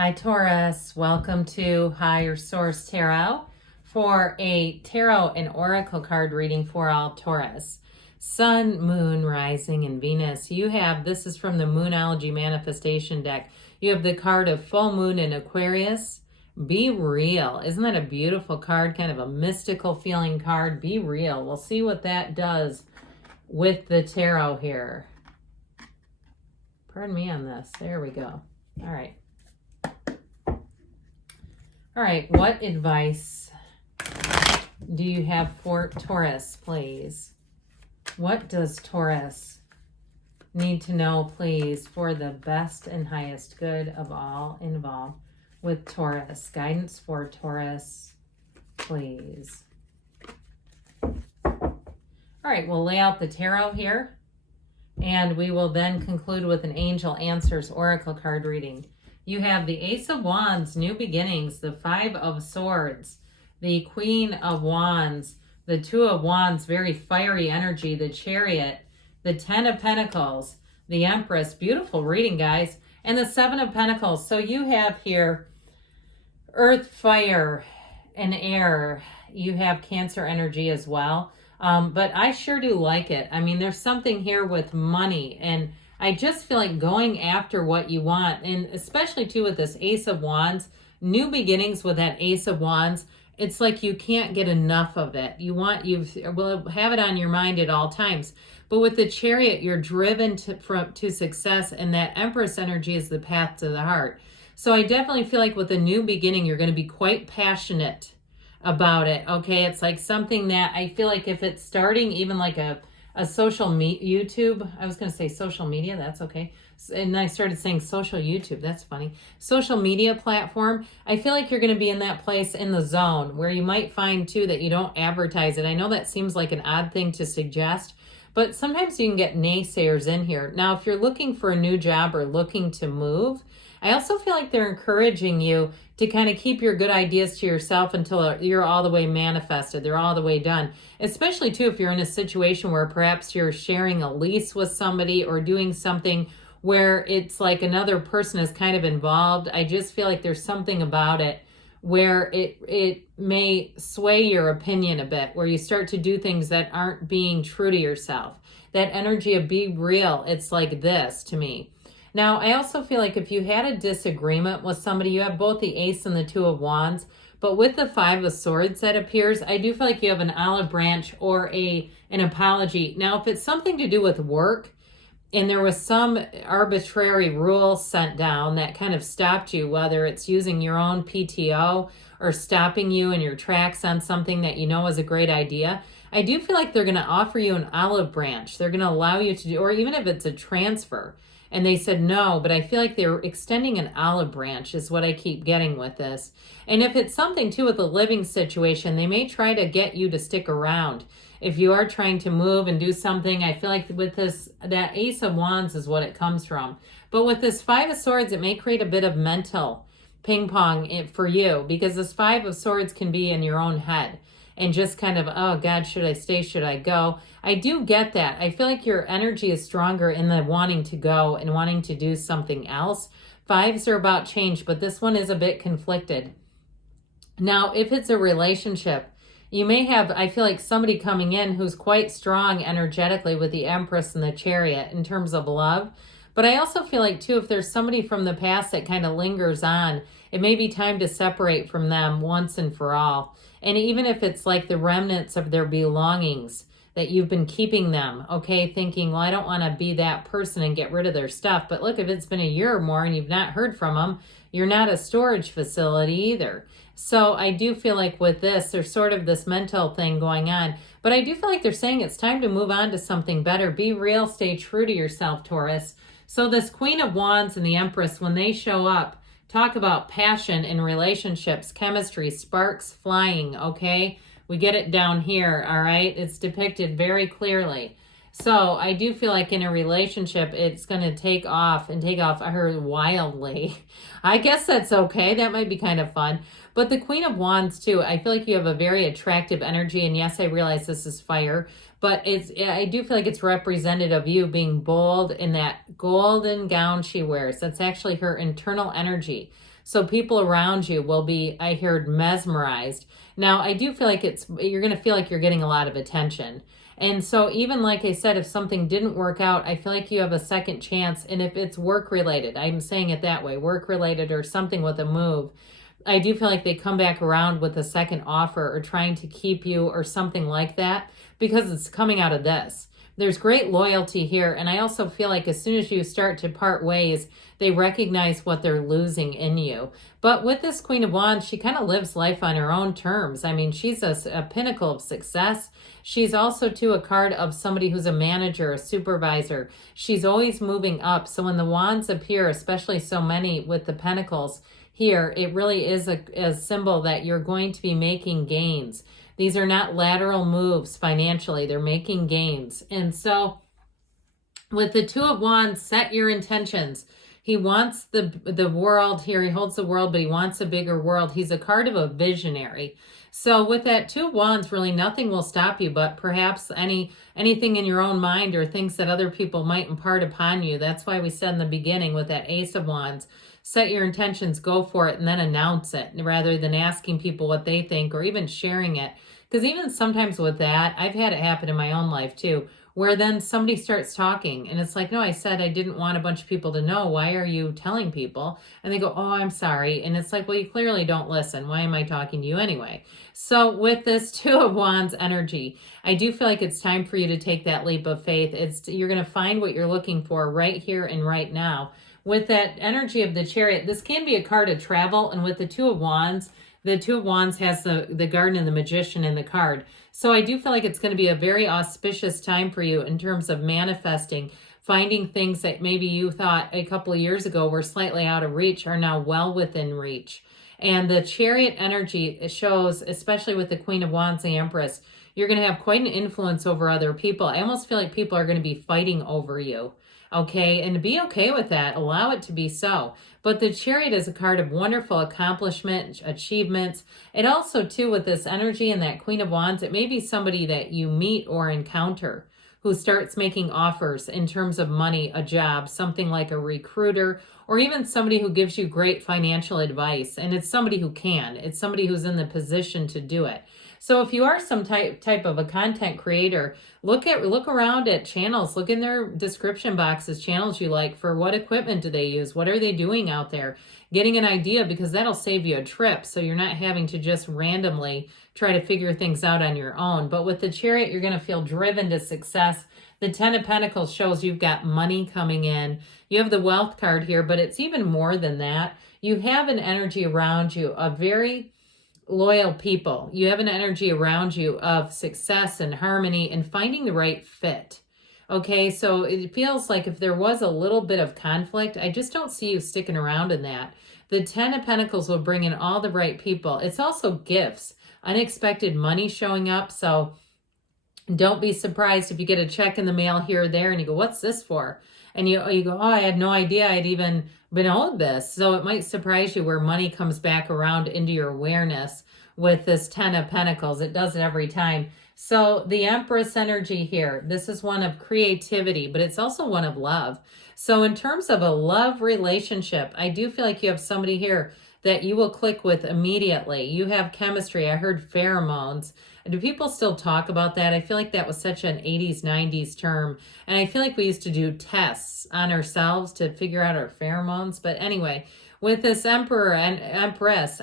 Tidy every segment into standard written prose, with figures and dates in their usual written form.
Hi Taurus, welcome to Higher Source Tarot for a tarot and oracle card reading for all Taurus. Sun, Moon, Rising, and Venus. This is from the Moonology Manifestation deck. You have the card of Full Moon in Aquarius. Be real. Isn't that a beautiful card? Kind of a mystical feeling card. Be real. We'll see what that does with the tarot here. Pardon me on this. There we go. All right. All right, what advice do you have for Taurus, please? What does Taurus need to know, please, for the best and highest good of all involved with Taurus? Guidance for Taurus, please. All right, we'll lay out the tarot here, and we will then conclude with an Angel Answers Oracle card reading. You have the Ace of Wands, New Beginnings, the Five of Swords, the Queen of Wands, the Two of Wands, very fiery energy, the Chariot, the Ten of Pentacles, the Empress, beautiful reading, guys, and the Seven of Pentacles. So you have here Earth, Fire, and Air. You have Cancer energy as well, but I sure do like it. I mean, there's something here with money, and I just feel like going after what you want, and especially too with this Ace of Wands, new beginnings with that Ace of Wands. It's like you can't get enough of it. You will have it on your mind at all times. But with the Chariot, you're driven to success, and that Empress energy is the path to the heart. So I definitely feel like with a new beginning, you're going to be quite passionate about it. Okay, it's like something that I feel like if it's starting even like a social YouTube, I was going to say social media, that's okay. And I started saying social YouTube, that's funny. Social media platform, I feel like you're going to be in that place in the zone where you might find too that you don't advertise it. I know that seems like an odd thing to suggest, but sometimes you can get naysayers in here. Now, if you're looking for a new job or looking to move, I also feel like they're encouraging you to kind of keep your good ideas to yourself until you're all the way manifested. They're all the way done. Especially too, if you're in a situation where perhaps you're sharing a lease with somebody or doing something where it's like another person is kind of involved. I just feel like there's something about it where it may sway your opinion a bit, where you start to do things that aren't being true to yourself. That energy of be real, it's like this to me. Now, I also feel like if you had a disagreement with somebody, you have both the Ace and the Two of Wands, but with the Five of Swords that appears, I do feel like you have an olive branch or an apology. Now, if it's something to do with work and there was some arbitrary rule sent down that kind of stopped you, whether it's using your own PTO or stopping you in your tracks on something that you know is a great idea, I do feel like they're going to offer you an olive branch. They're going to allow you to do, or even if it's a transfer, and they said no, but I feel like they're extending an olive branch is what I keep getting with this. And if it's something too with a living situation, they may try to get you to stick around. If you are trying to move and do something, I feel like with this, that Ace of Wands is what it comes from. But with this Five of Swords, it may create a bit of mental ping pong for you, because this Five of Swords can be in your own head and just kind of, oh God, should I stay? Should I go? I do get that. I feel like your energy is stronger in the wanting to go and wanting to do something else. Fives are about change, but this one is a bit conflicted. Now, if it's a relationship, you may have, I feel like somebody coming in who's quite strong energetically with the Empress and the Chariot in terms of love. But I also feel like too, if there's somebody from the past that kind of lingers on, it may be time to separate from them once and for all. And even if it's like the remnants of their belongings that you've been keeping them, okay, thinking, well, I don't want to be that person and get rid of their stuff. But look, if it's been a year or more and you've not heard from them, you're not a storage facility either. So I do feel like with this, there's sort of this mental thing going on. But I do feel like they're saying it's time to move on to something better. Be real, stay true to yourself, Taurus. So this Queen of Wands and the Empress, when they show up, talk about passion in relationships, chemistry, sparks flying, okay? We get it down here, all right? It's depicted very clearly. So I do feel like in a relationship, it's going to take off and take off her wildly. I guess that's okay. That might be kind of fun. But the Queen of Wands too, I feel like you have a very attractive energy. And yes, I realize this is fire, but I do feel like it's representative of you being bold in that golden gown she wears. That's actually her internal energy. So people around you will be, I heard, mesmerized. Now, I do feel like you're going to feel like you're getting a lot of attention. And so even like I said, if something didn't work out, I feel like you have a second chance. And if it's work related, I'm saying it that way, work related or something with a move, I do feel like they come back around with a second offer or trying to keep you or something like that, because it's coming out of this. There's great loyalty here. And I also feel like as soon as you start to part ways, they recognize what they're losing in you. But with this Queen of Wands, she kind of lives life on her own terms. I mean, she's a pinnacle of success. She's also, too, a card of somebody who's a manager, a supervisor. She's always moving up. So when the wands appear, especially so many with the pentacles here, it really is a symbol that you're going to be making gains. These are not lateral moves financially. They're making gains. And so with the Two of Wands, set your intentions. He wants the world here. He holds the world, but he wants a bigger world. He's a card of a visionary. So with that Two of Wands, really nothing will stop you, but perhaps anything in your own mind or things that other people might impart upon you. That's why we said in the beginning with that Ace of Wands, set your intentions, go for it, and then announce it rather than asking people what they think or even sharing it. Because even sometimes with that, I've had it happen in my own life too, where then somebody starts talking and it's like, no, I said I didn't want a bunch of people to know. Why are you telling people? And they go, oh, I'm sorry. And it's like, well, you clearly don't listen. Why am I talking to you anyway? So with this Two of Wands energy, I do feel like it's time for you to take that leap of faith. You're going to find what you're looking for right here and right now. With that energy of the Chariot, this can be a card of travel. And with the Two of Wands has the Garden and the Magician in the card. So I do feel like it's going to be a very auspicious time for you in terms of manifesting, finding things that maybe you thought a couple of years ago were slightly out of reach are now well within reach. And the Chariot energy, it shows, especially with the Queen of Wands, the Empress, you're going to have quite an influence over other people. I almost feel like people are going to be fighting over you. Okay, and to be okay with that, allow it to be so. But the Chariot is a card of wonderful accomplishment, achievements. It also, too, with this energy and that Queen of Wands, it may be somebody that you meet or encounter who starts making offers in terms of money, a job, something like a recruiter, or even somebody who gives you great financial advice. And it's somebody who can. It's somebody who's in the position to do it. So if you are some type of a content creator, look around at channels, look in their description boxes, channels you like, for what equipment do they use? What are they doing out there? Getting an idea, because that'll save you a trip. So you're not having to just randomly try to figure things out on your own. But with the Chariot, you're going to feel driven to success. The Ten of Pentacles shows you've got money coming in. You have the Wealth card here, but it's even more than that. You have an energy around you, a very loyal people. You have an energy around you of success and harmony and finding the right fit. Okay, so it feels like if there was a little bit of conflict, I just don't see you sticking around in that. The Ten of Pentacles will bring in all the right people. It's also gifts, unexpected money showing up. So don't be surprised if you get a check in the mail here or there and you go, what's this for? And you go, oh, I had no idea I'd even been owed this. So it might surprise you where money comes back around into your awareness with this Ten of Pentacles. It does it every time. So the Empress energy here, this is one of creativity, but it's also one of love. So in terms of a love relationship, I do feel like you have somebody here that you will click with immediately. You have chemistry. I heard pheromones. Do people still talk about that? I feel like that was such an 80s, 90s term. And I feel like we used to do tests on ourselves to figure out our pheromones. But anyway, with this Emperor and Empress,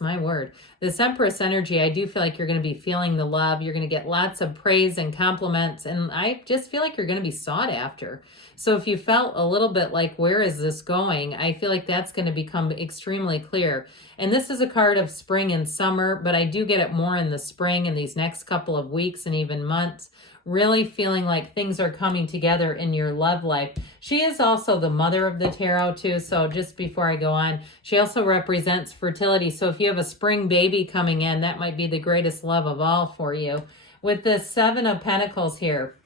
my word, this Empress energy, I do feel like you're going to be feeling the love. You're going to get lots of praise and compliments. And I just feel like you're going to be sought after. So if you felt a little bit like, where is this going? I feel like that's going to become extremely clear. And this is a card of spring and summer, but I do get it more in the spring in these next couple of weeks and even months. Really feeling like things are coming together in your love life. She is also the mother of the tarot too. So just before I go on, she also represents fertility. So if you have a spring baby coming in, that might be the greatest love of all for you. With the Seven of Pentacles here,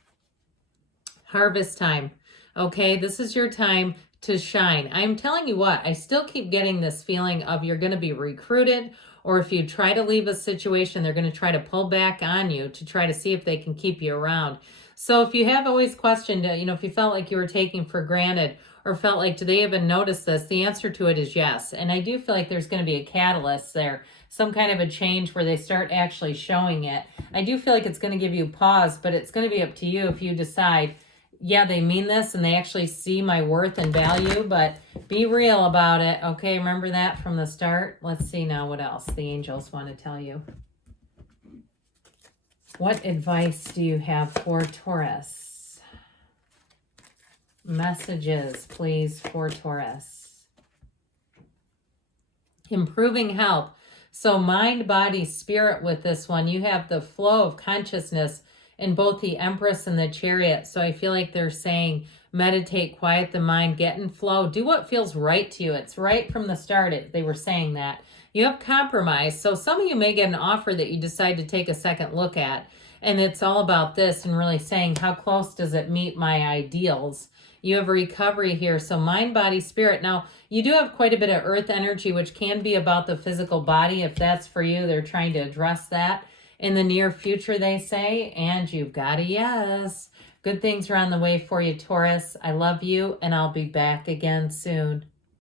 Harvest time. Okay, this is your time to shine. I'm telling you what, I still keep getting this feeling of you're going to be recruited, or if you try to leave a situation, they're going to try to pull back on you to try to see if they can keep you around. So if you have always questioned, if you felt like you were taking for granted or felt like, do they even notice this? The answer to it is yes. And I do feel like there's going to be a catalyst there, some kind of a change where they start actually showing it. I do feel like it's going to give you pause, but it's going to be up to you if you decide, yeah, they mean this and they actually see my worth and value, but be real about it. Okay, remember that from the start. Let's see now what else the angels want to tell you. What advice do you have for Taurus? Messages, please, for Taurus. Improving health. So mind, body, spirit with this one. You have the flow of consciousness in both the Empress and the Chariot. So I feel like they're saying meditate, quiet the mind, get in flow, do what feels right to you. It's right from the start. They were saying that. You have compromise. So some of you may get an offer that you decide to take a second look at. And it's all about this and really saying, how close does it meet my ideals? You have recovery here. So mind, body, spirit. Now, you do have quite a bit of earth energy, which can be about the physical body. If that's for you, they're trying to address that in the near future, they say. And you've got a yes. Good things are on the way for you, Taurus. I love you, and I'll be back again soon.